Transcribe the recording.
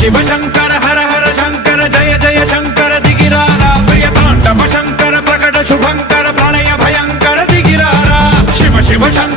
शिव शंकर हर हर शंकर जय जय शंकर दिगिरारा प्रिय तांडव शंकर प्रकट शुभंकर प्रणय भयंकर दिगिरारा शिव शिव शंकर